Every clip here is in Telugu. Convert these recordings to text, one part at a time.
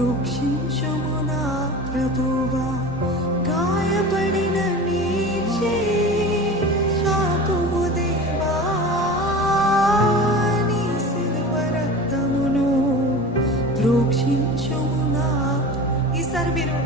రక్షించుము నా ప్రభువా? గాయపడిన నీ చాపుము దేవా? నీ శిల్వ రక్తమును రక్షించుము నా ఈసారి మీరు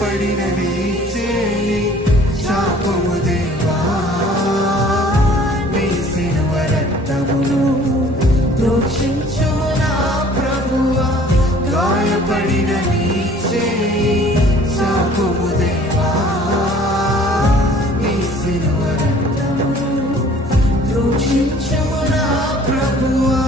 గాయపడిన నీ చేయి శాపము దేవా? నీ సిలువ రక్తమును దోషించు నా ప్రభువా. గాయపడిన నీ చేయి శాపము దేవా? నీ సిలువ రక్తమును దోషించు నా ప్రభువా.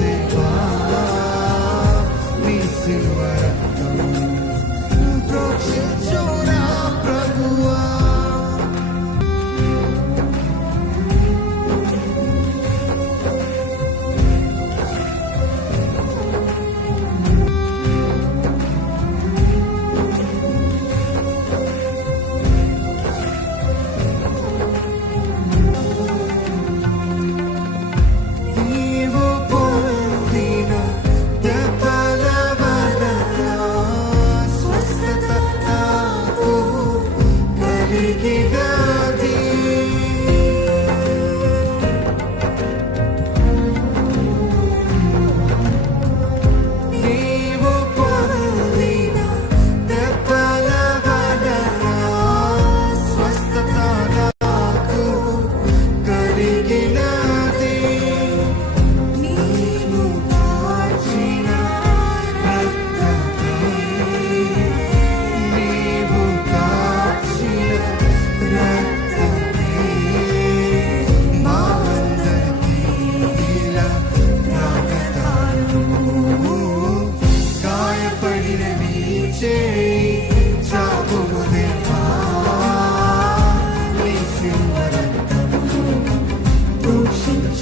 చేయి